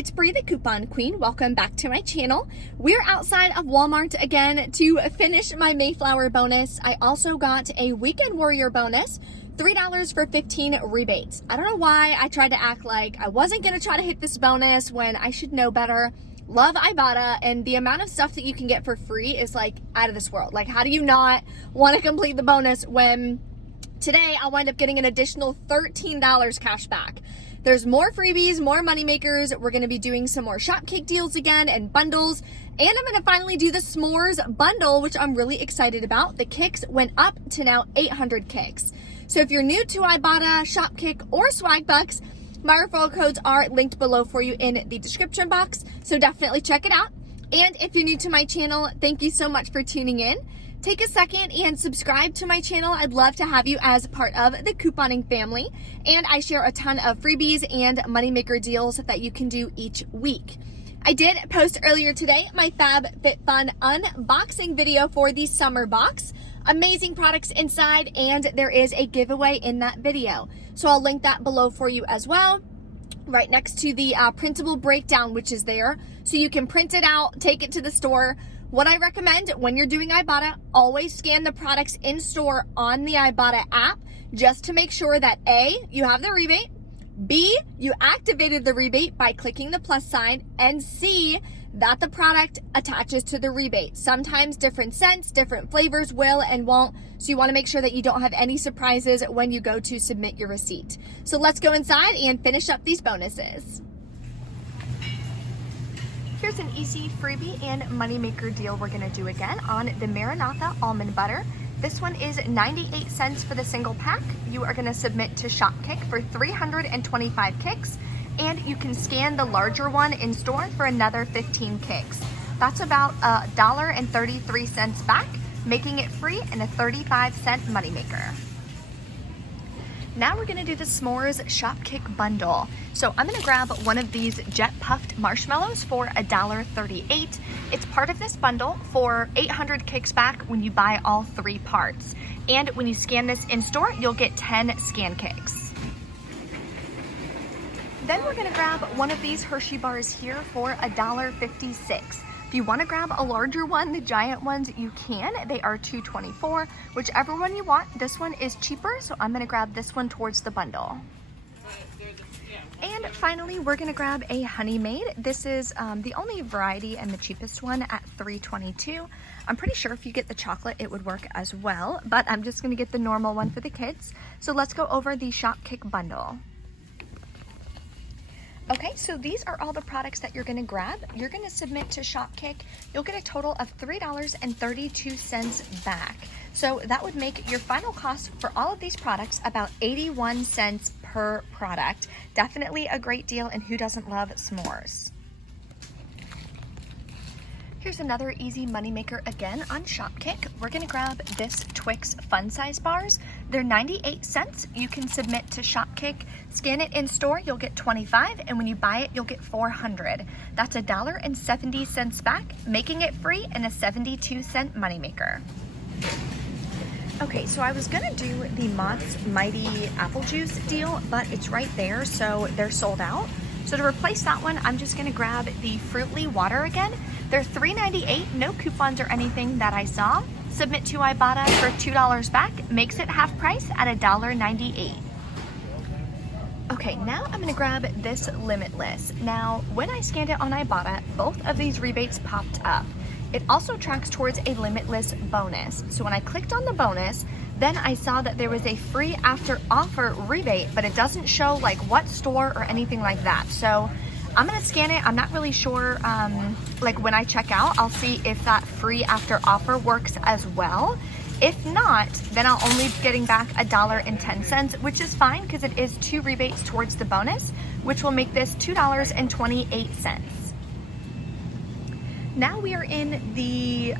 it's Bree the Coupon Queen. Welcome back to my channel. We're outside of Walmart again to finish my Mayflower bonus. I also got a Weekend Warrior bonus, $3 for 15 rebates. I don't know why I tried to act like I wasn't going to try to hit this bonus when I should know better. Love Ibotta, and the amount of stuff that you can get for free is like out of this world. Like, how do you not want to complete the bonus when today I'll wind up getting an additional $13 cash back? There's more freebies, more moneymakers. We're going to be doing some more Shopkick deals again and bundles. And I'm going to finally do the s'mores bundle, which I'm really excited about. The kicks went up to now 800 kicks. So if you're new to Ibotta, Shopkick, or Swag Bucks, my referral codes are linked below for you in the description box. So definitely check it out. And if you're new to my channel, thank you so much for tuning in. Take a second and subscribe to my channel. I'd love to have you as part of the couponing family. And I share a ton of freebies and moneymaker deals that you can do each week. I did post earlier today my FabFitFun unboxing video for the summer box. Amazing products inside, and there is a giveaway in that video. So I'll link that below for you as well, right next to the printable breakdown, which is there. So you can print it out, take it to the store. What I recommend when you're doing Ibotta, always scan the products in store on the Ibotta app, just to make sure that A, you have the rebate, B, you activated the rebate by clicking the plus sign, and C, that the product attaches to the rebate. Sometimes different scents, different flavors will and won't, so you want to make sure that you don't have any surprises when you go to submit your receipt. So let's go inside and finish up these bonuses. Here's an easy freebie and moneymaker deal we're going to do again on the Maranatha Almond Butter. This one is 98 cents for the single pack. You are going to submit to Shopkick for 325 kicks, and you can scan the larger one in store for another 15 kicks. That's about $1.33 back, making it free and a 35-cent moneymaker. Now we're gonna do the s'mores Shopkick bundle. So I'm gonna grab one of these jet puffed marshmallows for $1.38. It's part of this bundle for 800 kicks back when you buy all 3 parts. And when you scan this in store, you'll get 10 scan kicks. Then we're gonna grab one of these Hershey Bars here for $1.56. If you want to grab a larger one, the giant ones, you can. They are $2.24. Whichever one you want. This one is cheaper, so I'm going to grab this one towards the bundle. And finally, we're going to grab a Honey Maid. This is the only variety and the cheapest one at $3.22. I'm pretty sure if you get the chocolate, it would work as well, but I'm just going to get the normal one for the kids. So let's go over the Shopkick bundle. Okay, so these are all the products that you're gonna grab. You're gonna submit to Shopkick. You'll get a total of $3.32 back. So that would make your final cost for all of these products about 81 cents per product. Definitely a great deal, and who doesn't love s'mores? Here's another easy moneymaker again on Shopkick. We're gonna grab this Twix Fun Size Bars. They're 98 cents. You can submit to Shopkick, scan it in store, you'll get 25, and when you buy it, you'll get 400. That's $1.70 back, making it free and a 72-cent moneymaker. Okay, so I was gonna do the Mott's Mighty Apple Juice deal, but it's right there, so they're sold out. So to replace that one, I'm just gonna grab the Fruitly Water again. They're $3.98, no coupons or anything that I saw. Submit to Ibotta for $2 back, makes it half price at $1.98. Okay, now I'm gonna grab this Limitless. Now, when I scanned it on Ibotta, both of these rebates popped up. It also tracks towards a Limitless bonus. So when I clicked on the bonus, then I saw that there was a free after offer rebate, but it doesn't show like what store or anything like that. So I'm gonna scan it. I'm not really sure, like when I check out, I'll see if that free after offer works as well. If not, then I'll only be getting back $1.10, which is fine because it is 2 rebates towards the bonus, which will make this $2.28. Now we are in the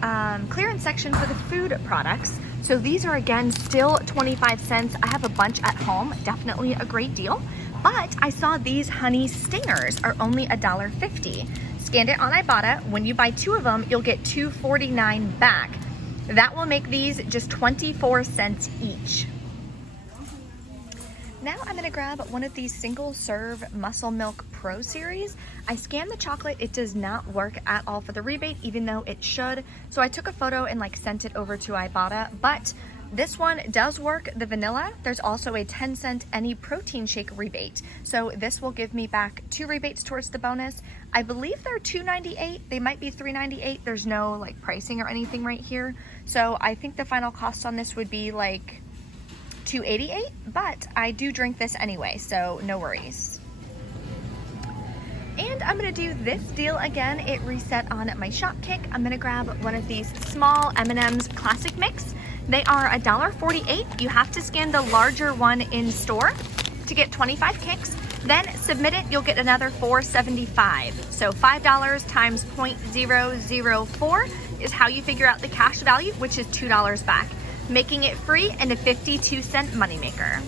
clearance section for the food products. So these are again still 25 cents. I have a bunch at home, definitely a great deal. But I saw these honey stingers are only $1.50. Scanned it on Ibotta. When you buy 2 of them, you'll get $2.49 back. That will make these just 24 cents each. Now I'm gonna grab one of these single serve Muscle Milk Pro series. I scanned the chocolate, it does not work at all for the rebate, even though it should. So I took a photo and like sent it over to Ibotta, but this one does work, the vanilla. There's also a 10-cent any protein shake rebate. So this will give me back 2 rebates towards the bonus. I believe they're $2.98, they might be $3.98. There's no like pricing or anything right here. So I think the final cost on this would be like $2.88, but I do drink this anyway, so no worries. And I'm gonna do this deal again. It reset on my Shopkick. I'm gonna grab one of these small M&M's Classic Mix. They are $1.48. You have to scan the larger one in store to get 25 kicks. Then submit it, you'll get another $4.75. So $5 times 0.004 is how you figure out the cash value, which is $2 back, making it free and a 52-cent moneymaker.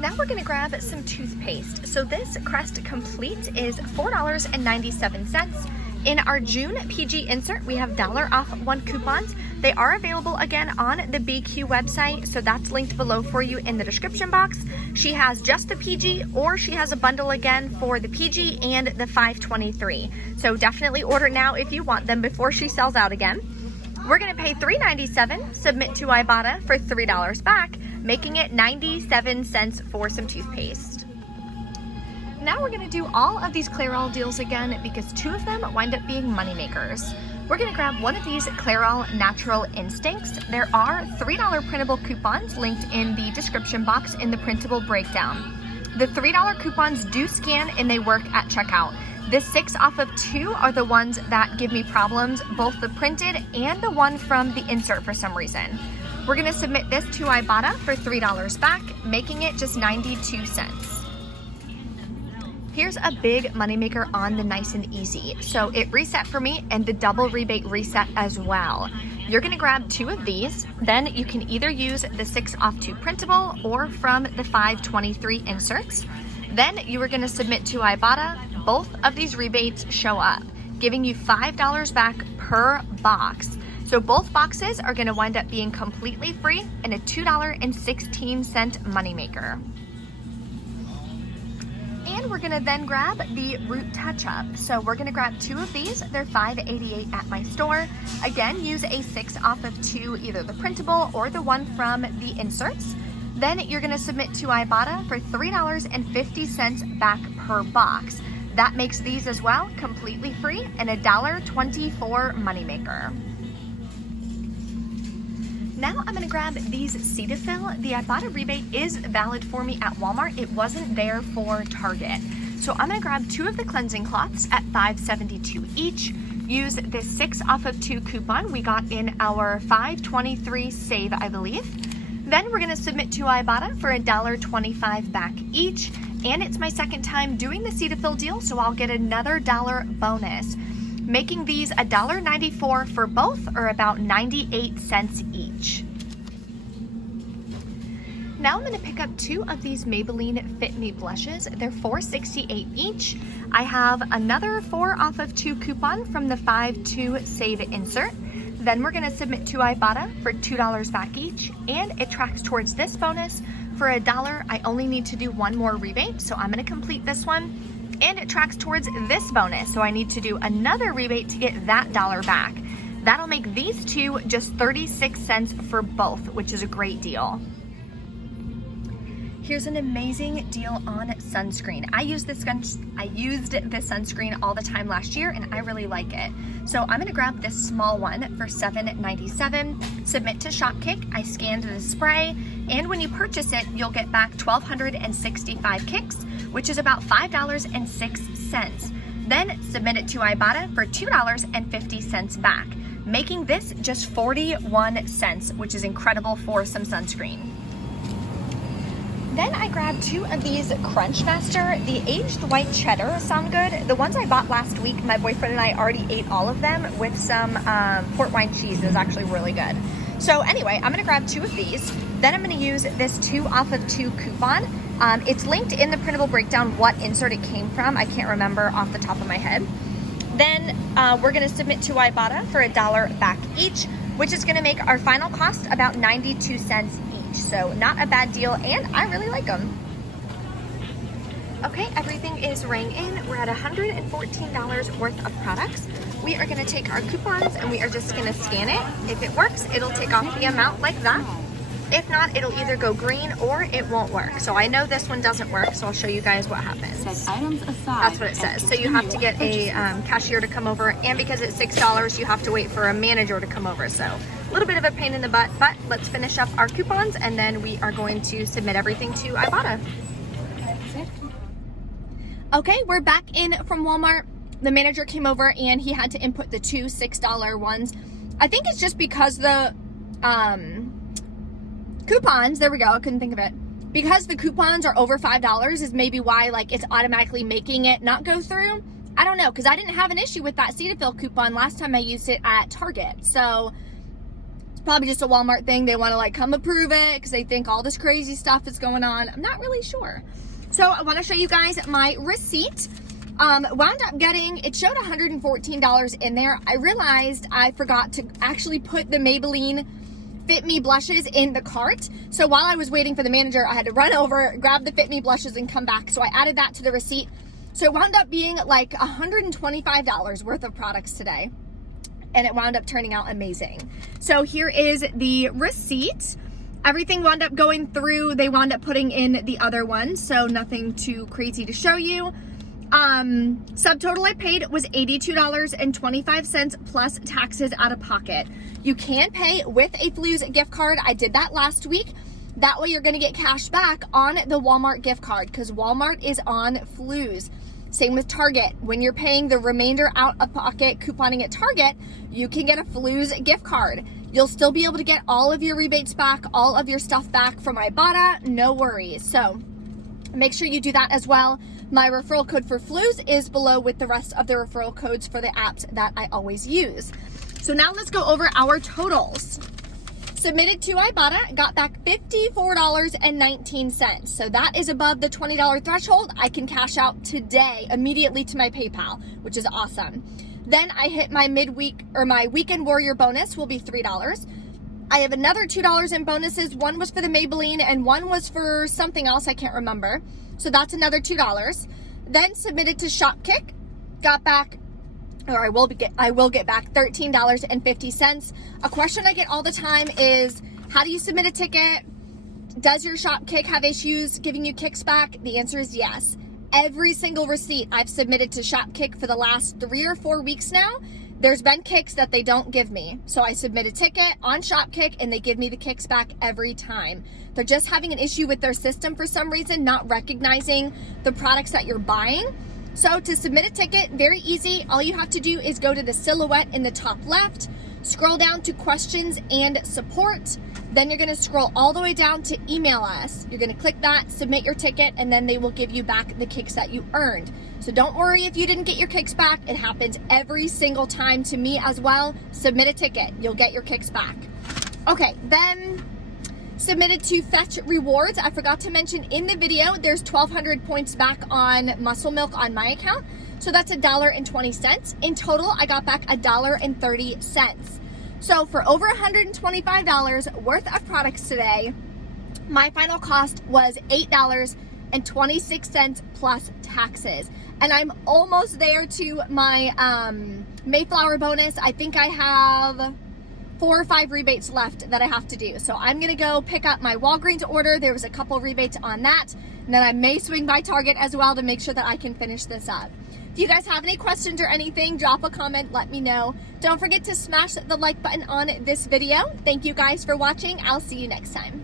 Now we're gonna grab some toothpaste. So this Crest Complete is $4.97. In our June PG insert, we have $1 off 1 coupons. They are available again on the BQ website, so that's linked below for you in the description box. She has just the PG, or she has a bundle again for the PG and the 523. So definitely order now if you want them before she sells out again. We're gonna pay $3.97, submit to Ibotta for $3 back, making it 97 cents for some toothpaste. Now we're gonna do all of these Clairol deals again because 2 of them wind up being money makers. We're gonna grab one of these Clairol Natural Instincts. There are $3 printable coupons linked in the description box in the printable breakdown. The $3 coupons do scan and they work at checkout. The 6 off of 2 are the ones that give me problems, both the printed and the one from the insert for some reason. We're gonna submit this to Ibotta for $3 back, making it just 92 cents. Here's a big moneymaker on the Nice and Easy. So it reset for me and the double rebate reset as well. You're gonna grab 2 of these, then you can either use the 6 off 2 printable or from the 523 inserts. Then you are gonna submit to Ibotta. Both of these rebates show up, giving you $5 back per box. So both boxes are gonna wind up being completely free and a $2.16 moneymaker. And we're gonna then grab the Root Touch-Up. So we're gonna grab 2 of these. They're $5.88 at my store. Again, use a 6 off of 2, either the printable or the one from the inserts. Then you're gonna submit to Ibotta for $3.50 back per box. That makes these as well completely free and a $1.24 moneymaker. Now I'm gonna grab these Cetaphil. The Ibotta rebate is valid for me at Walmart. It wasn't there for Target. So I'm gonna grab 2 of the cleansing cloths at $5.72 each. Use the 6 off of 2 coupon we got in our 523 save, I believe. Then we're gonna submit to Ibotta for $1.25 back each. And it's my second time doing the Cetaphil deal, so I'll get another $1 bonus, making these $1.94 for both, or about 98 cents each. Now I'm gonna pick up 2 of these Maybelline Fit Me Blushes. They're $4.68 each. I have another 4 off of 2 coupon from the 5-2 save insert. Then we're gonna submit to Ibotta for $2 back each, and it tracks towards this bonus. For $1, I only need to do 1 more rebate, so I'm gonna complete this one. And it tracks towards this bonus, so I need to do another rebate to get that $1 back. That'll make these 2 just 36 cents for both, which is a great deal. Here's an amazing deal on sunscreen. I used this sunscreen all the time last year and I really like it. So I'm gonna grab this small one for $7.97, submit to Shopkick. I scanned the spray, and when you purchase it, you'll get back 1,265 kicks, which is about $5.06. Then submit it to Ibotta for $2.50 back, making this just 41 cents, which is incredible for some sunscreen. Then I grabbed 2 of these Crunchmaster. The aged white cheddar sound good. The ones I bought last week, my boyfriend and I already ate all of them with some port wine cheese. It's actually really good. So anyway, I'm gonna grab 2 of these. Then I'm gonna use this 2 off of 2 coupon. It's linked in the printable breakdown what insert it came from. I can't remember off the top of my head. Then we're gonna submit to Ibotta for $1 back each, which is gonna make our final cost about 92 cents each. each. So not a bad deal, and I really like them. Okay, everything is rang in. We're at $114 worth of products. We are gonna take our coupons and we are just gonna scan it. If it works, it'll take off the amount like that. If not, it'll either go green or it won't work. So I know this one doesn't work, so I'll show you guys what happens. Set items aside. That's what it says. So you have to get a cashier to come over, and because it's $6, you have to wait for a manager to come over. So a little bit of a pain in the butt, but let's finish up our coupons and then we are going to submit everything to Ibotta. Okay, we're back in from Walmart. The manager came over and he had to input the two $6 ones. I think it's just because the coupons, there we go, I couldn't think of it. Because the coupons are over $5 is maybe why like it's automatically making it not go through. I don't know, because I didn't have an issue with that Cetaphil coupon last time I used it at Target. So it's probably just a Walmart thing. They want to like come approve it because they think all this crazy stuff is going on. I'm not really sure. So I want to show you guys my receipt. Wound up getting, it showed $114 in there. I realized I forgot to actually put the Maybelline Fit Me Blushes in the cart. So while I was waiting for the manager, I had to run over, grab the Fit Me Blushes and come back. So I added that to the receipt. So it wound up being like $125 worth of products today. And it wound up turning out amazing. So here is the receipt. Everything wound up going through. They wound up putting in the other one, so nothing too crazy to show you. Subtotal I paid was $82.25 plus taxes out of pocket. You can pay with a Flu's gift card. I did that last week. That way you're gonna get cash back on the Walmart gift card because Walmart is on Flu's. Same with Target. When you're paying the remainder out of pocket couponing at Target, you can get a Flu's gift card. You'll still be able to get all of your rebates back, all of your stuff back from Ibotta, no worries. So make sure you do that as well. My referral code for Flu's is below with the rest of the referral codes for the apps that I always use. So now let's go over our totals. Submitted to Ibotta, got back $54.19. So that is above the $20 threshold. I can cash out today immediately to my PayPal, which is awesome. Then I hit my midweek or my weekend warrior bonus will be $3. I have another $2 in bonuses. One was for the Maybelline and one was for something else I can't remember. So that's another $2. Then submitted to Shopkick, got back, or I will get back $13.50. A question I get all the time is, how do you submit a ticket? Does your Shopkick have issues giving you kicks back? The answer is yes. Every single receipt I've submitted to Shopkick for the last 3 or 4 weeks now, there's been kicks that they don't give me. So I submit a ticket on Shopkick and they give me the kicks back every time. They're just having an issue with their system for some reason, not recognizing the products that you're buying. So to submit a ticket, very easy. All you have to do is go to the silhouette in the top left, scroll down to questions and support. Then you're gonna scroll all the way down to email us. You're gonna click that, submit your ticket, and then they will give you back the kicks that you earned. So don't worry if you didn't get your kicks back. It happens every single time to me as well. Submit a ticket, you'll get your kicks back. Okay, then submitted to Fetch Rewards. I forgot to mention in the video, there's 1,200 points back on Muscle Milk on my account. So that's $1.20. In total, I got back $1.30. So for over $125 worth of products today, my final cost was $8.26 plus taxes. And I'm almost there to my Mayflower bonus. I think I have 4 or 5 rebates left that I have to do. So I'm gonna go pick up my Walgreens order. There was a couple rebates on that. And then I may swing by Target as well to make sure that I can finish this up. If you guys have any questions or anything, drop a comment, let me know. Don't forget to smash the like button on this video. Thank you guys for watching. I'll see you next time.